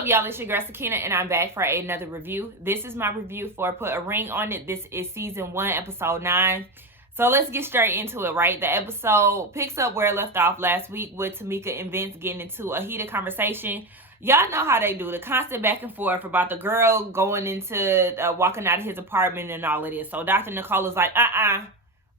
up, y'all? It's your girl Sakina, and I'm back for another review. This is my review for Put a Ring on It. This is season 1, episode 9. So let's get straight into it, right? The episode picks up where it left off last week with Tamika and Vince getting into a heated conversation. Y'all know how they do, the constant back and forth about the girl going into, walking out of his apartment and all of this. So Dr. Nicole is like,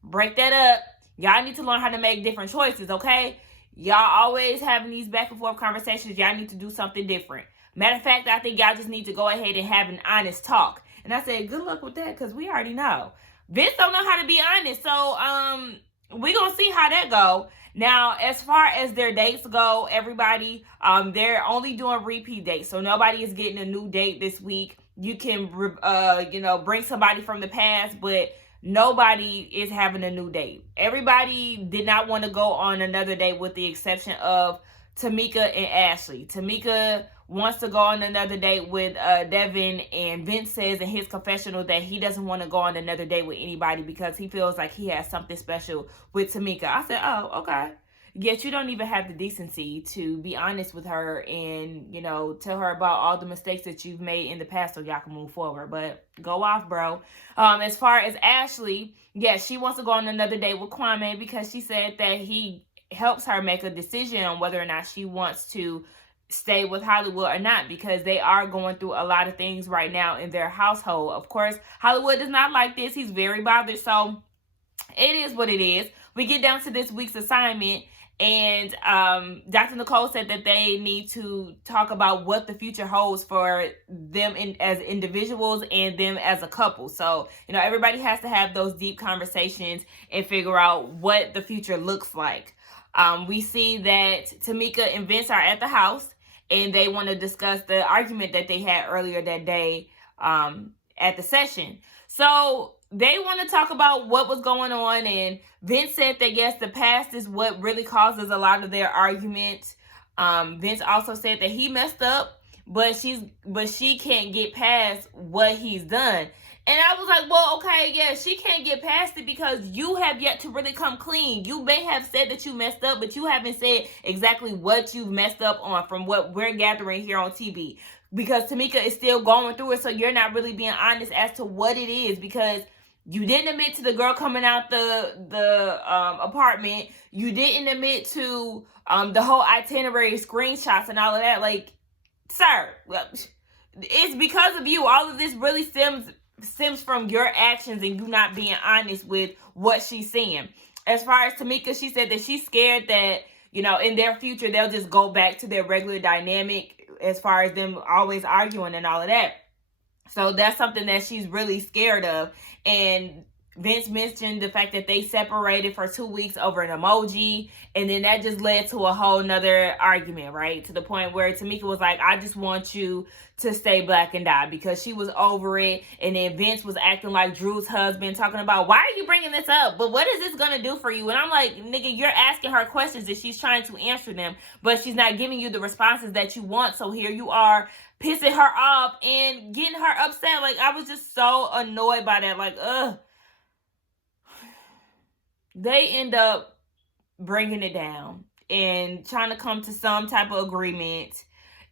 break that up. Y'all need to learn how to make different choices, okay? Y'all always having these back and forth conversations. Y'all need to do something different. Matter of fact, I think y'all just need to go ahead and have an honest talk. And I said, good luck with that, because we already know. Vince don't know how to be honest. So, we gonna see how that go. Now, as far as their dates go, everybody, they're only doing repeat dates. So nobody is getting a new date this week. You can, bring somebody from the past, but nobody is having a new date. Everybody did not want to go on another date with the exception of Tamika and Ashley. Tamika wants to go on another date with Devin, and Vince says in his confessional that he doesn't want to go on another date with anybody because he feels like he has something special with Tamika. I said, oh, okay. Yet you don't even have the decency to be honest with her and, tell her about all the mistakes that you've made in the past so y'all can move forward. But go off, bro. As far as Ashley, yes, she wants to go on another date with Kwame because she said that he helps her make a decision on whether or not she wants to stay with Hollywood or not, because they are going through a lot of things right now in their household. Of course, Hollywood does not like this. He's very bothered. So it is what it is. We get down to this week's assignment. And Dr. Nicole said that they need to talk about what the future holds for them as individuals and them as a couple. So, everybody has to have those deep conversations and figure out what the future looks like. We see that Tamika and Vince are at the house and they want to discuss the argument that they had earlier that day at the session. So they want to talk about what was going on, and Vince said that yes, the past is what really causes a lot of their arguments. Vince also said that he messed up, but she can't get past what he's done. And I was like, well, okay, yeah, she can't get past it because you have yet to really come clean. You may have said that you messed up, but you haven't said exactly what you've messed up on from what we're gathering here on TV. Because Tamika is still going through it, so you're not really being honest as to what it is, because you didn't admit to the girl coming out the apartment. You didn't admit to the whole itinerary screenshots and all of that. Like, sir, it's because of you. All of this really stems from your actions and you not being honest with what she's saying. As far as Tamika, she said that she's scared that, in their future, they'll just go back to their regular dynamic as far as them always arguing and all of that. So that's something that she's really scared of. And Vince mentioned the fact that they separated for 2 weeks over an emoji. And then that just led to a whole nother argument, right? To the point where Tamika was like, I just want you to stay black and die, because she was over it. And then Vince was acting like Drew's husband, talking about, why are you bringing this up? But what is this going to do for you? And I'm like, nigga, you're asking her questions and she's trying to answer them, but she's not giving you the responses that you want. So here you are pissing her off and getting her upset. Like, I was just so annoyed by that. Like, ugh. They end up bringing it down and trying to come to some type of agreement.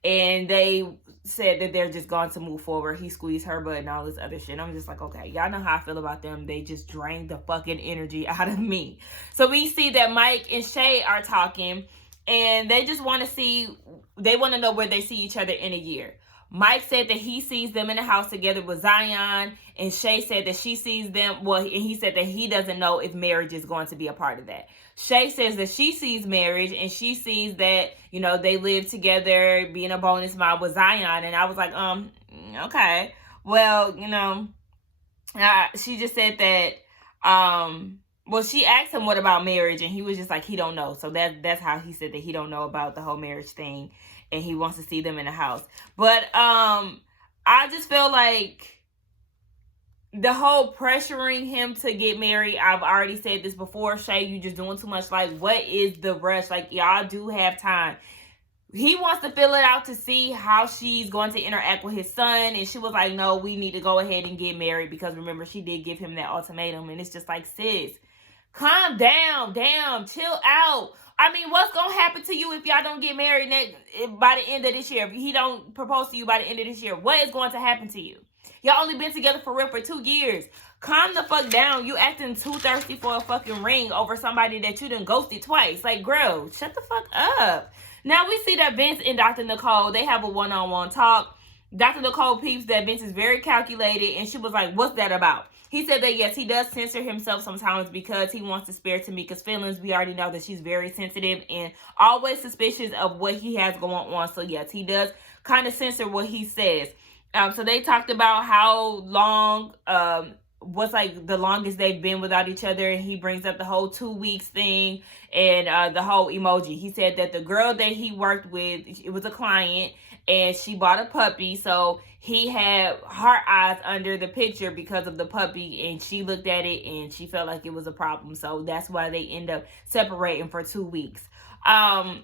And they said that they're just going to move forward. He squeezed her butt and all this other shit. I'm just like, okay, y'all know how I feel about them. They just drained the fucking energy out of me. So we see that Mike and Shay are talking, and they just want to see, they want to know where they see each other in a year. Mike said that he sees them in the house together with Zion, and Shay said that she sees them, well, and he said that he doesn't know if marriage is going to be a part of that. Shay says that she sees marriage, and she sees that, they live together, being a bonus mom with Zion. And I was like, okay. Well, she just said that, well, she asked him what about marriage, and he was just like, he don't know. So that's how he said that he don't know about the whole marriage thing, and he wants to see them in the house. But I just feel like the whole pressuring him to get married, I've already said this before, Shay, you just doing too much. Like, what is the rush? Like, y'all do have time. He wants to fill it out to see how she's going to interact with his son. And she was like, no, we need to go ahead and get married, because remember, she did give him that ultimatum. And it's just like, sis, Calm down, damn, chill out. I mean, what's gonna happen to you if y'all don't get married by the end of this year? If he don't propose to you by the end of this year, what is going to happen to you? Y'all only been together for real for 2 years. Calm the fuck down. You acting too thirsty for a fucking ring over somebody that you done ghosted twice. Like, girl, shut the fuck up. Now we see that Vince and Dr. Nicole, they have a one-on-one talk. Dr. Nicole peeps that Vince is very calculated, and she was like, what's that about? He said that, yes, he does censor himself sometimes because he wants to spare Tamika's feelings. We already know that she's very sensitive and always suspicious of what he has going on. So, yes, he does kind of censor what he says. So they talked about how long, what's like the longest they've been without each other. And he brings up the whole 2 weeks thing and the whole emoji. He said that the girl that he worked with, it was a client, and she bought a puppy. So he had heart eyes under the picture because of the puppy, and she looked at it and she felt like it was a problem. So that's why they end up separating for 2 weeks.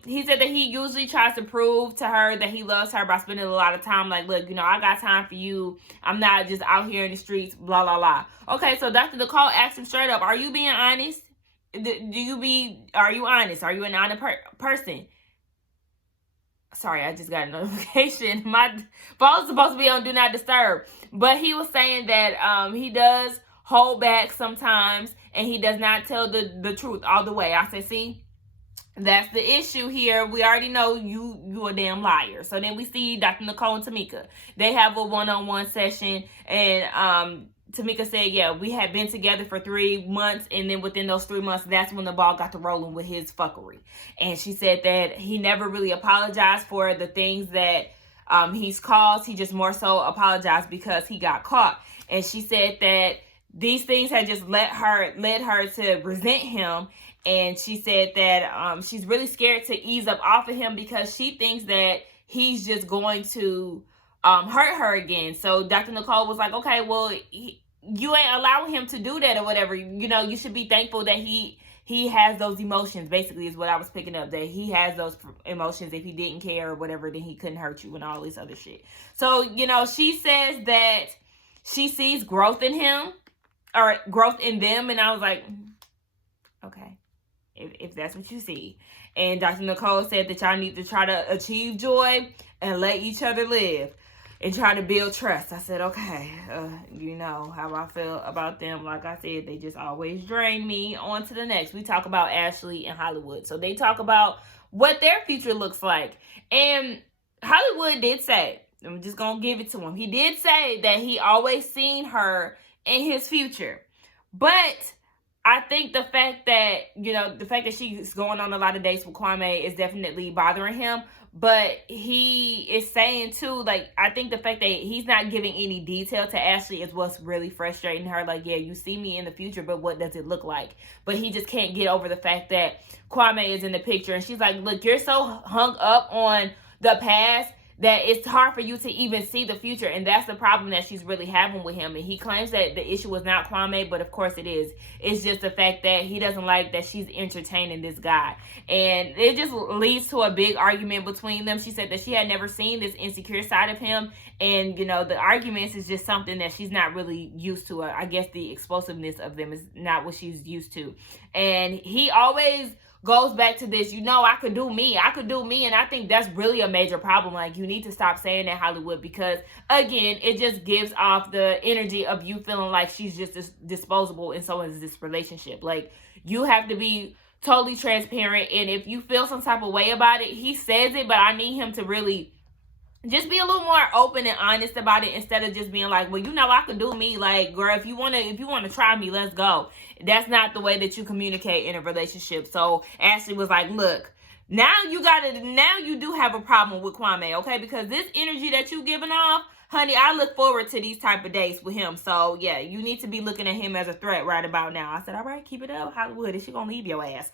He said that he usually tries to prove to her that he loves her by spending a lot of time like, look, you know, I got time for you. I'm not just out here in the streets, blah, blah, blah. Okay, so Dr. Nicole asked him straight up, are you being honest? Are you honest? Are you an honest person? Sorry, I just got a notification. My phone's supposed to be on Do Not Disturb. But he was saying that he does hold back sometimes, and he does not tell the truth all the way. I said, see, that's the issue here. We already know you a damn liar. So then we see Dr. Nicole and Tamika. They have a one-on-one session, and Tamika said, yeah, we had been together for 3 months, and then within those 3 months, that's when the ball got to rolling with his fuckery. And she said that he never really apologized for the things that he's caused. He just more so apologized because he got caught. And she said that these things had just led her to resent him. And she said that she's really scared to ease up off of him because she thinks that he's just going to hurt her again. So Dr. Nicole was like, okay, well, you ain't allowing him to do that or whatever. You know, you should be thankful that he has those emotions, basically, is what I was picking up. That he has those emotions. If he didn't care or whatever, then he couldn't hurt you and all this other shit. So, you know, she says that she sees growth in him or growth in them. And I was like, okay, if that's what you see. And Dr. Nicole said that y'all need to try to achieve joy and let each other live and try to build trust. I said, okay, you know how I feel about them. Like I said, they just always drain me. On to the next. We talk about Ashley and Hollywood. So they talk about what their future looks like. And Hollywood did say, I'm just going to give it to him. He did say that he always seen her in his future. But I think the fact that, you know, the fact that she's going on a lot of dates with Kwame is definitely bothering him. But he is saying, too, like, I think the fact that he's not giving any detail to Ashley is what's really frustrating her. Like, yeah, you see me in the future, but what does it look like? But he just can't get over the fact that Kwame is in the picture. And she's like, look, you're so hung up on the past that it's hard for you to even see the future. And that's the problem that she's really having with him. And he claims that the issue was not Kwame, but of course it is. It's just the fact that he doesn't like that she's entertaining this guy. And it just leads to a big argument between them. She said that she had never seen this insecure side of him. And, you know, the arguments is just something that she's not really used to. I guess the explosiveness of them is not what she's used to. And he always goes back to this, you know, I could do me. And I think that's really a major problem. Like, you need to stop saying that, Hollywood, because, again, it just gives off the energy of you feeling like she's just disposable and so is this relationship. Like, you have to be totally transparent. And if you feel some type of way about it, he says it, but I need him to really just be a little more open and honest about it instead of just being like, well, you know, I could do me. Like, girl, if you want to try me, let's go. That's not the way that you communicate in a relationship. So Ashley was like, look, now you do have a problem with Kwame, okay? Because this energy that you giving off, honey, I look forward to these type of dates with him. So, yeah, you need to be looking at him as a threat right about now. I said, all right, keep it up, Hollywood. Is she going to leave your ass?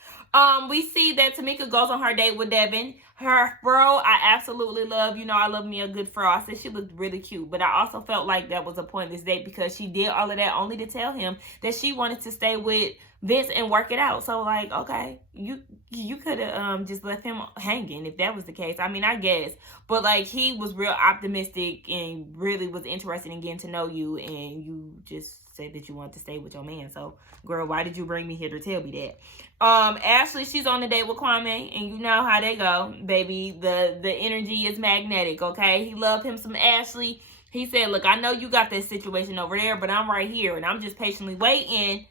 We see that Tamika goes on her date with Devin. Her fro, I absolutely love. You know, I love me a good fro. I said she looked really cute. But I also felt like that was a pointless date because she did all of that only to tell him that she wanted to stay with Vince and work it out. So like, okay, you could have just left him hanging if that was the case. I mean, I guess, but like he was real optimistic and really was interested in getting to know you, and you just said that you wanted to stay with your man. So girl, why did you bring me here to tell me that? Ashley, she's on a date with Kwame, and you know how they go, baby. The energy is magnetic. Okay, he loved him some Ashley. He said, look, I know you got this situation over there, but I'm right here, and I'm just patiently waiting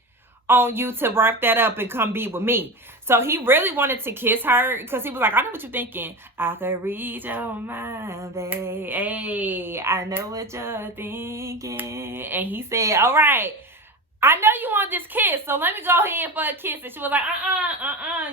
on you to wrap that up and come be with me. So he really wanted to kiss her because he was like, I know what you're thinking. I could read your mind, babe. Hey, I know what you're thinking. And he said, all right, I know you want this kiss, so let me go ahead for a kiss. And she was like,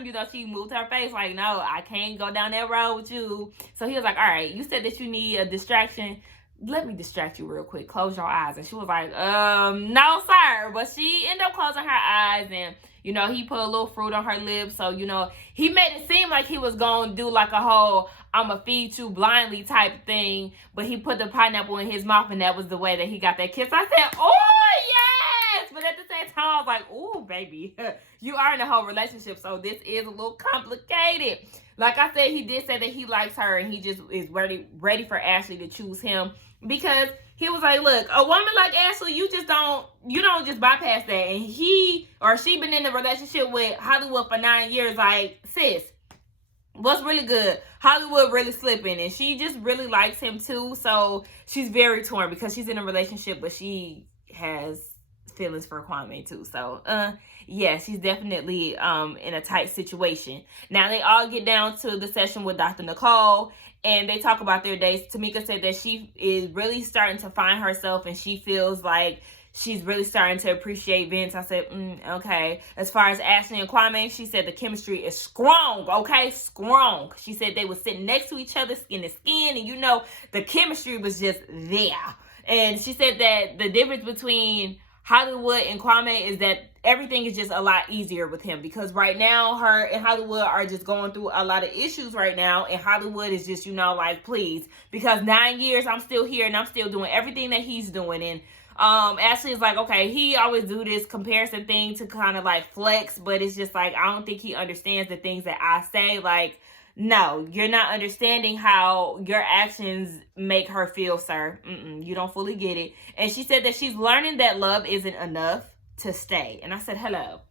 You know, she moved her face like, no, I can't go down that road with you. So he was like, all right, you said that you need a distraction. Let me distract you real quick. Close your eyes. And she was like, no, sir. But she ended up closing her eyes, and, you know, he put a little fruit on her lips. So, you know, he made it seem like he was going to do like a whole I'ma feed you blindly type thing. But he put the pineapple in his mouth, and that was the way that he got that kiss. I said, oh, yes. But at the same time, I was like, oh, baby, you are in a whole relationship. So this is a little complicated. Like I said, he did say that he likes her, and he just is ready for Ashley to choose him. Because he was like, look, a woman like Ashley, you don't just bypass that. And he or she been in a relationship with Hollywood for 9 years. Like, sis, what's really good? Hollywood really slipping. And she just really likes him too. So she's very torn because she's in a relationship, but she has feelings for Kwame too. So, yeah, she's definitely in a tight situation. Now, they all get down to the session with Dr. Nicole, and they talk about their dates. Tamika said that she is really starting to find herself, and she feels like she's really starting to appreciate Vince. I said, okay. As far as Ashley and Kwame, she said the chemistry is strong, okay? Strong. She said they were sitting next to each other, skin to skin, and, you know, the chemistry was just there. And she said that the difference between Hollywood and Kwame is that everything is just a lot easier with him, because right now her and Hollywood are just going through a lot of issues right now, and Hollywood is just, you know, like, please, because 9 years I'm still here and I'm still doing everything that he's doing. And Ashley is like, okay, he always do this comparison thing to kind of like flex, but it's just like, I don't think he understands the things that I say. Like, no, you're not understanding how your actions make her feel, sir. You don't fully get it. And she said that she's learning that love isn't enough to stay. And I said, hello.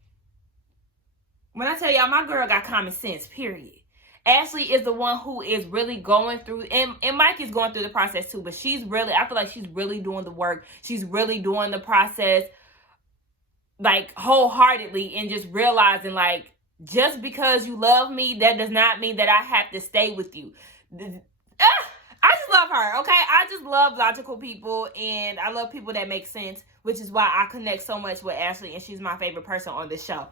When I tell y'all, my girl got common sense, period. Ashley is the one who is really going through, and Mike is going through the process too, but she's really, I feel like she's really doing the work. She's really doing the process, like, wholeheartedly, and just realizing, like, just because you love me, that does not mean that I have to stay with you. I just love her, okay? I just love logical people, and I love people that make sense, which is why I connect so much with Ashley, and she's my favorite person on this show.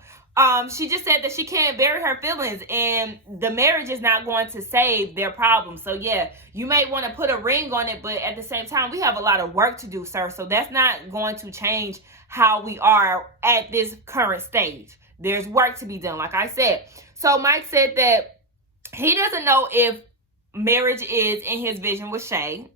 She just said that she can't bury her feelings, and the marriage is not going to save their problems. So, yeah, you may want to put a ring on it, but at the same time, we have a lot of work to do, sir. So that's not going to change how we are at this current stage. There's work to be done, like I said. So Mike said that he doesn't know if marriage is in his vision with Shay,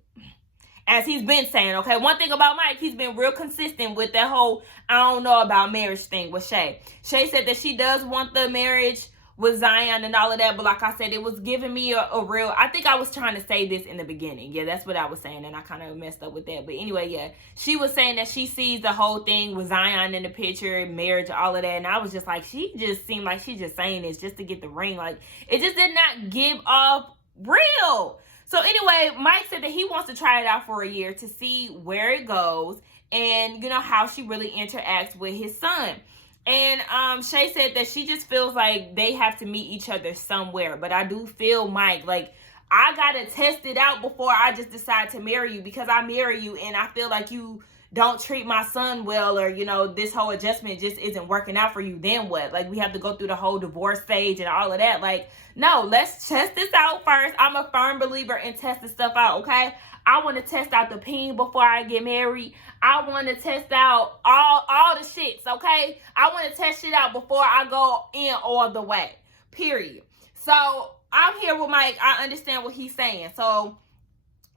as he's been saying, okay? One thing about Mike, he's been real consistent with that whole I don't know about marriage thing with Shay. Shay said that she does want the marriage with Zion and all of that, but like I said, it was giving me a real, I think I was trying to say this in the beginning. Yeah, that's what I was saying, and I kind of messed up with that. But anyway, yeah, she was saying that she sees the whole thing with Zion in the picture, marriage, all of that, and I was just like, she just seemed like she's just saying this just to get the ring. Like, it just did not give off real. So anyway, Mike said that he wants to try it out for a year to see where it goes, and, you know, how she really interacts with his son. And Shay said that she just feels like they have to meet each other somewhere. But I do feel, Mike, like, I got to test it out before I just decide to marry you, because I marry you and I feel like you don't treat my son well, or, you know, this whole adjustment just isn't working out for you. Then what? Like, we have to go through the whole divorce stage and all of that. Like, no, let's test this out first. I'm a firm believer in testing stuff out, okay? I want to test out the peen before I get married. I want to test out all the shits, okay? I want to test it out before I go in all the way, period. So I'm here with Mike. I understand what he's saying. So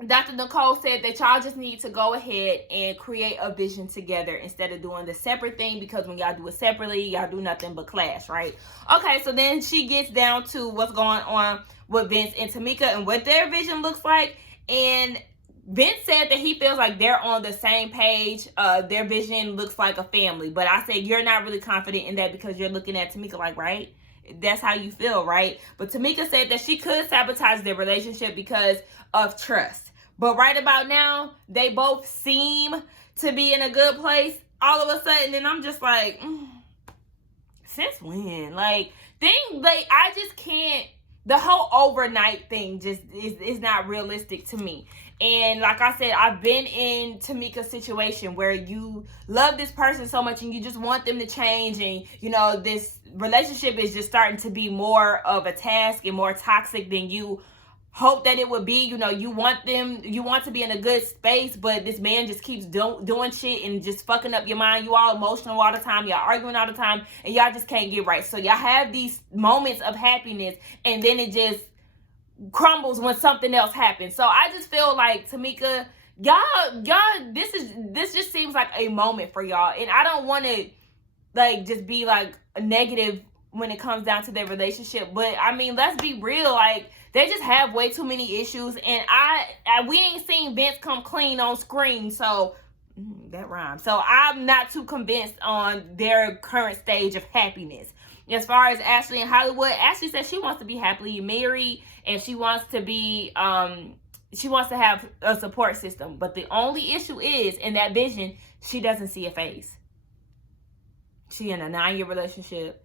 Dr. Nicole said that y'all just need to go ahead and create a vision together instead of doing the separate thing, because when y'all do it separately, y'all do nothing but clash, right? Okay, so then she gets down to what's going on with Vince and Tamika and what their vision looks like. And Vince said that he feels like they're on the same page. Their vision looks like a family. But I said, you're not really confident in that because you're looking at Tamika like, right? That's how you feel, right? But Tamika said that she could sabotage their relationship because of trust. But right about now, they both seem to be in a good place. All of a sudden, and I'm just like, since when? I just can't. The whole overnight thing just is not realistic to me. And like I said, I've been in Tamika's situation where you love this person so much and you just want them to change, and this relationship is just starting to be more of a task and more toxic than you hope that it would be. You want to be in a good space, but this man just keeps doing shit and just fucking up your mind. You all emotional all the time, y'all arguing all the time, and y'all just can't get right. So y'all have these moments of happiness, and then it just crumbles when something else happens. So I just feel like Tamika, y'all, this just seems like a moment for y'all, and I don't want to just be like a negative when it comes down to their relationship, but I mean, let's be real, they just have way too many issues, and we ain't seen Vince come clean on screen, so that rhymes. So I'm not too convinced on their current stage of happiness. As far as Ashley and Hollywood, Ashley says she wants to be happily married, and she wants to be she wants to have a support system. But the only issue is, in that vision, she doesn't see a face. She in a 9-year relationship,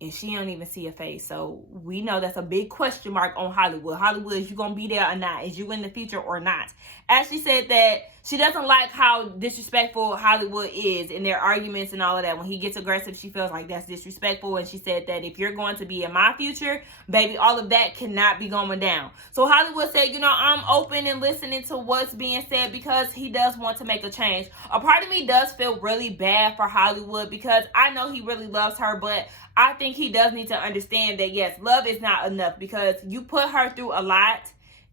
and she don't even see a face. So we know that's a big question mark on Hollywood. Hollywood, is you going to be there or not? Is you in the future or not? Ashley said that she doesn't like how disrespectful Hollywood is in their arguments and all of that. When he gets aggressive, she feels like that's disrespectful. And she said that if you're going to be in my future, baby, all of that cannot be going down. So Hollywood said, I'm open and listening to what's being said because he does want to make a change. A part of me does feel really bad for Hollywood because I know he really loves her, but I think he does need to understand that, yes, love is not enough, because you put her through a lot,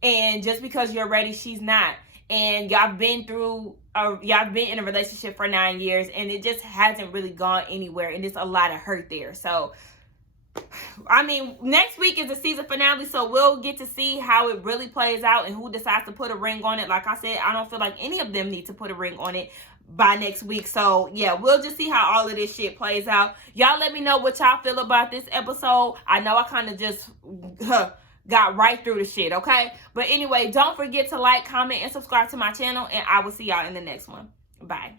and just because you're ready, she's not. And y'all been in a relationship for 9 years, and it just hasn't really gone anywhere, and there's a lot of hurt there. So, I mean, next week is the season finale, so we'll get to see how it really plays out and who decides to put a ring on it. Like I said, I don't feel like any of them need to put a ring on it by next week. So yeah, we'll just see how all of this shit plays out. Y'all let me know what y'all feel about this episode. I know I kind of just got right through the shit, okay? But anyway, don't forget to like, comment, and subscribe to my channel, and I will see y'all in the next one. Bye.